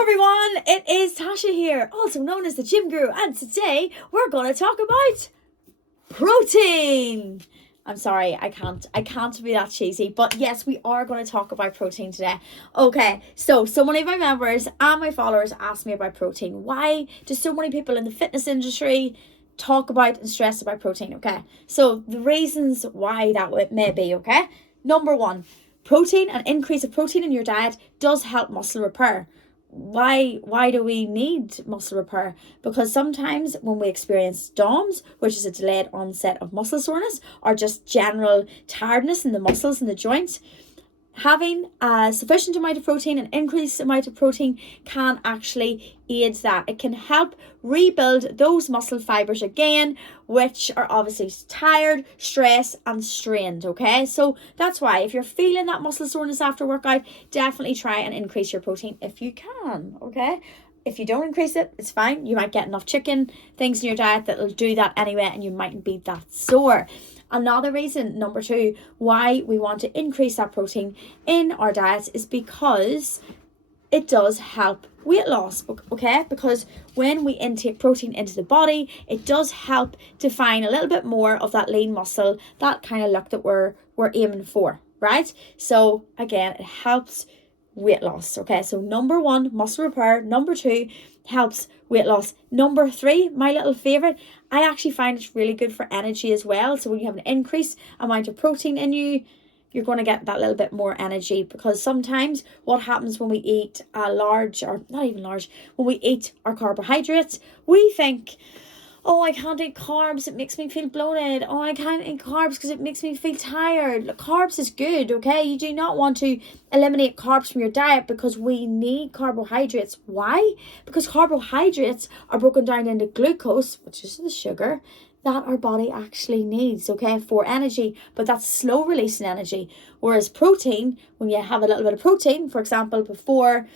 Everyone, it is Tasha here, also known as the Gym Guru, and today we're going to talk about protein. I'm sorry, I can't be that cheesy, but yes, we are going to talk about protein today. Okay, so many of my members and my followers ask me about protein. Why do so many people in the fitness industry talk about and stress about protein? Okay, so the reasons why that may be, okay? Number one, protein, an increase of protein in your diet does help muscle repair. Why do we need muscle repair? Because sometimes when we experience DOMS, which is a delayed onset of muscle soreness, or just general tiredness in the muscles and the joints, having a sufficient amount of protein, an increased amount of protein, can actually aid that. It can help rebuild those muscle fibers again, which are obviously tired, stressed, and strained. Okay, so that's why if you're feeling that muscle soreness after workout, definitely try and increase your protein if you can. Okay, if you don't increase it, it's fine. You might get enough chicken things in your diet that'll do that anyway, and you mightn't be that sore. Another reason, number two, why we want to increase that protein in our diets is because it does help weight loss, okay? Because when we intake protein into the body, it does help define a little bit more of that lean muscle, that kind of look that we're aiming for, right? So again, it helps weight loss, okay? So number one, muscle repair. Number two, helps weight loss. Number three, my little favorite, I actually find it's really good for energy as well. So when you have an increased amount of protein in you, you're going to get that little bit more energy, because sometimes what happens when we eat when we eat our carbohydrates, we think, oh, I can't eat carbs, it makes me feel bloated. Oh, I can't eat carbs because it makes me feel tired. Carbs is good, okay? You do not want to eliminate carbs from your diet, because we need carbohydrates. Why? Because carbohydrates are broken down into glucose, which is the sugar that our body actually needs, okay, for energy, but that's slow releasing energy. Whereas protein, when you have a little bit of protein, for example, before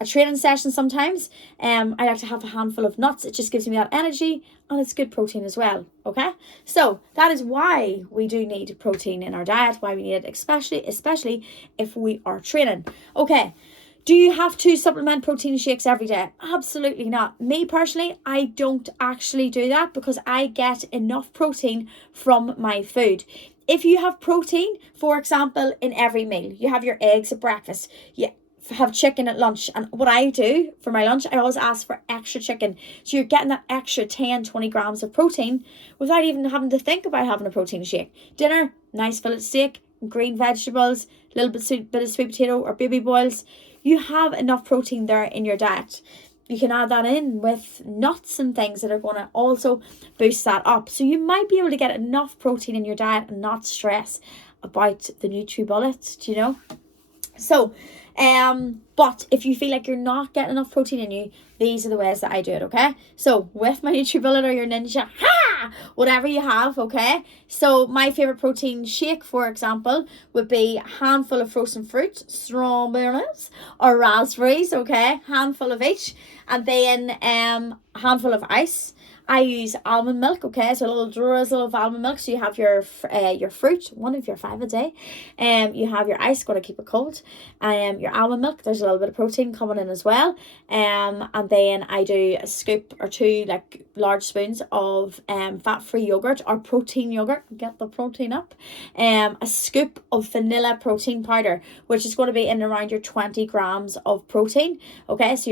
a training session sometimes, I like to have a handful of nuts. It just gives me that energy, and it's good protein as well, okay? So that is why we do need protein in our diet, why we need it, especially if we are training. Okay, do you have to supplement protein shakes every day? Absolutely not. Me personally, I don't actually do that, because I get enough protein from my food. If you have protein, for example, in every meal, you have your eggs at breakfast, you have chicken at lunch, and what I do for my lunch, I always ask for extra chicken. So you're getting that extra 10-20 grams of protein without even having to think about having a protein shake. Dinner, nice fillet steak, green vegetables, a little bit of sweet potato or baby boils. You have enough protein there in your diet. You can add that in with nuts and things that are going to also boost that up. So you might be able to get enough protein in your diet and not stress about the NutriBullet, do you know? So, but if you feel like you're not getting enough protein in you, these are the ways that I do it, okay? So with my NutriBullet or your Ninja, whatever you have, okay? So my favorite protein shake, for example, would be a handful of frozen fruit, strawberries or raspberries, okay? Handful of each, and then a handful of ice. I use almond milk, okay, so a little drizzle of almond milk. So you have your fruit, one of your 5 a day, you have your ice, going to keep it cold, your almond milk. There's a little bit of protein coming in as well, and then I do a scoop or two, like large spoons of fat-free yogurt or protein yogurt. Get the protein up. A scoop of vanilla protein powder, which is going to be in around your 20 grams of protein. Okay, so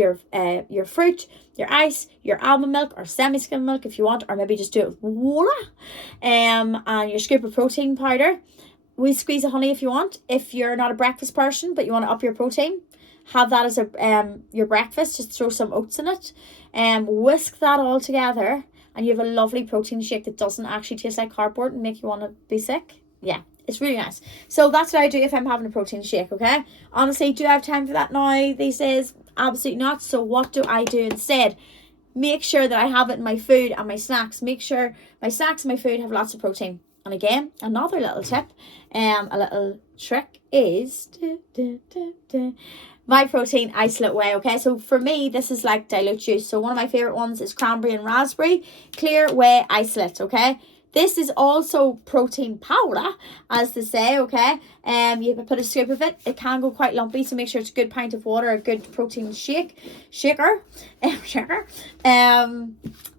your fruit, your ice, your almond milk or semi-skim milk if you want, or maybe just do it with water, and your scoop of protein powder. We squeeze of honey if you want. If you're not a breakfast person but you want to up your protein, have that as your breakfast. Just throw some oats in it, and whisk that all together, and you have a lovely protein shake that doesn't actually taste like cardboard and make you want to be sick. Yeah, it's really nice. So that's what I do if I'm having a protein shake, okay? Honestly, do I have time for that now these days? Absolutely not. So what do I do instead? Make sure that I have it in my food and my snacks. Make sure my snacks and my food have lots of protein. And again, another little tip, a little trick is my protein isolate whey, okay? So for me, this is like dilute juice. So one of my favorite ones is cranberry and raspberry clear whey isolate, okay? This is also protein powder, as they say, okay? You can put a scoop of it. It can go quite lumpy, so make sure it's a good pint of water, a good protein shaker.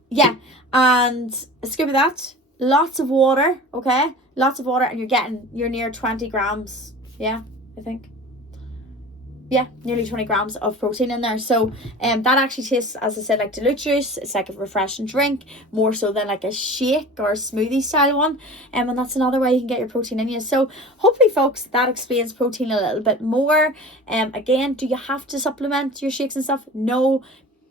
Yeah, and a scoop of that. Lots of water, okay? Lots of water, and you're near 20 grams. Yeah, I think. Yeah, nearly 20 grams of protein in there. So that actually tastes, as I said, like dilute juice. It's like a refreshing drink, more so than like a shake or a smoothie style one. And that's another way you can get your protein in you. So hopefully, folks, that explains protein a little bit more. Again, do you have to supplement your shakes and stuff? No.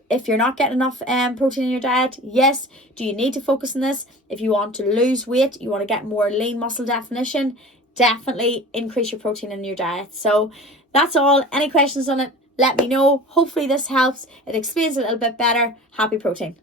If you're not getting enough protein in your diet, yes. Do you need to focus on this? If you want to lose weight, you want to get more lean muscle definition, definitely increase your protein in your diet. So that's all. Any questions on it, let me know. Hopefully this helps. It explains a little bit better. Happy protein.